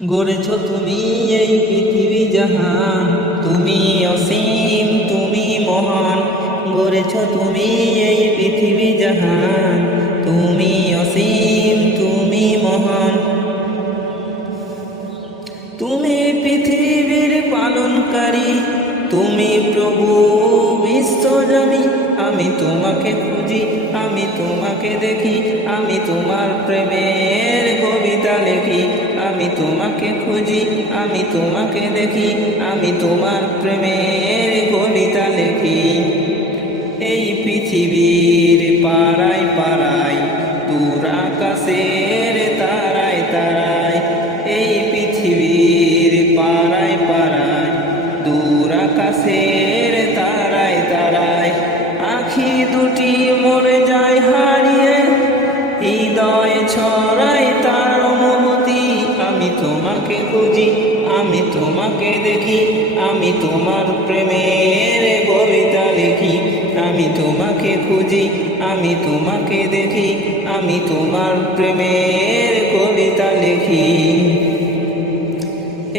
গড়েছ তুমি এই পৃথিবী জাহান, তুমি অসীম তুমি মহান। গড়েছ তুমি এই পৃথিবী জাহান, তুমি অসীম তুমি মহান। তুমি পৃথিবীর পালনকারী, তুমি প্রভু বিশ্বজনী। আমি তোমাকে খুঁজি, আমি তোমাকে দেখি, আমি তোমার প্রেমের কবিতা লিখি। আমি তোমাকে খুঁজি, আমি তোমাকে দেখি, আমি তোমার প্রেমের কবিতা লিখি। এই পৃথিবীর পাড়ায় পাড়ায়, দূর আকাশের তারায় তারায়। এই পৃথিবীর পাড়ায় পাড়ায়, দূর আকাশের তারায় তারায়। আখি দুটি মরে যায় হারিয়ে, হৃদয় ছড়ায় তার অনুভূতি। আমি তোমাকে খুঁজি, আমি তোমাকে দেখি, আমি তোমার প্রেমের কবিতা লিখি। আমি তোমাকে খুঁজি, আমি তোমাকে দেখি, আমি তোমার প্রেমের কবিতা লিখি।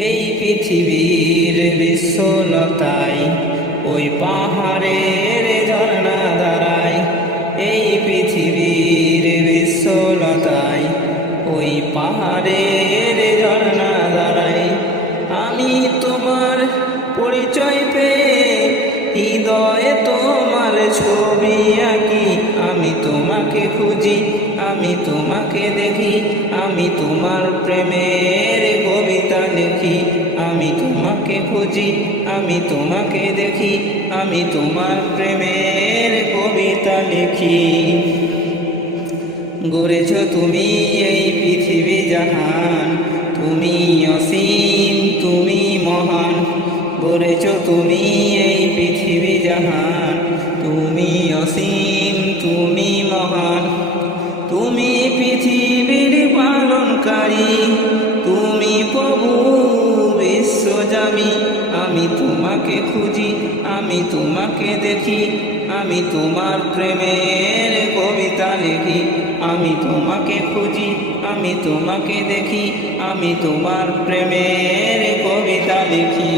এই পৃথিবীর বিশ্বলতায়, ওই পাহাড়ের ঝর্ণা দাঁড়ায়। এই পৃথিবীর বিশ্বলতায়, ওই পাহাড়ের ঝর্ণা দাঁড়ায়। আমি তোমার পরিচয় পেয়ে হৃদয়ে তোমার ছবি আঁকি। আমি তোমাকে খুঁজি, আমি তোমাকে দেখি, আমি তোমার প্রেমের কবিতা লিখি। আমি তোমাকে খুঁজি, আমি তোমাকে দেখি, আমি তোমার প্রেমের কবিতা লিখি। গড়েছ তুমি এই পৃথিবী জাহান, তুমি অসীম তুমি মহান। গড়েছ তুমি এই পৃথিবী জাহান, তুমি অসীম তুমি মহান। তুমি পৃথিবীর পালনকারী, তুমি প্রভু বিশ্বজামি। আমি তোমাকে খুঁজি, আমি তোমাকে দেখি, আমি তোমার প্রেমের কবিতা লিখি। আমি তোমাকে খুঁজি, আমি তোমাকে দেখি, আমি তোমার প্রেমের কবিতা লিখি।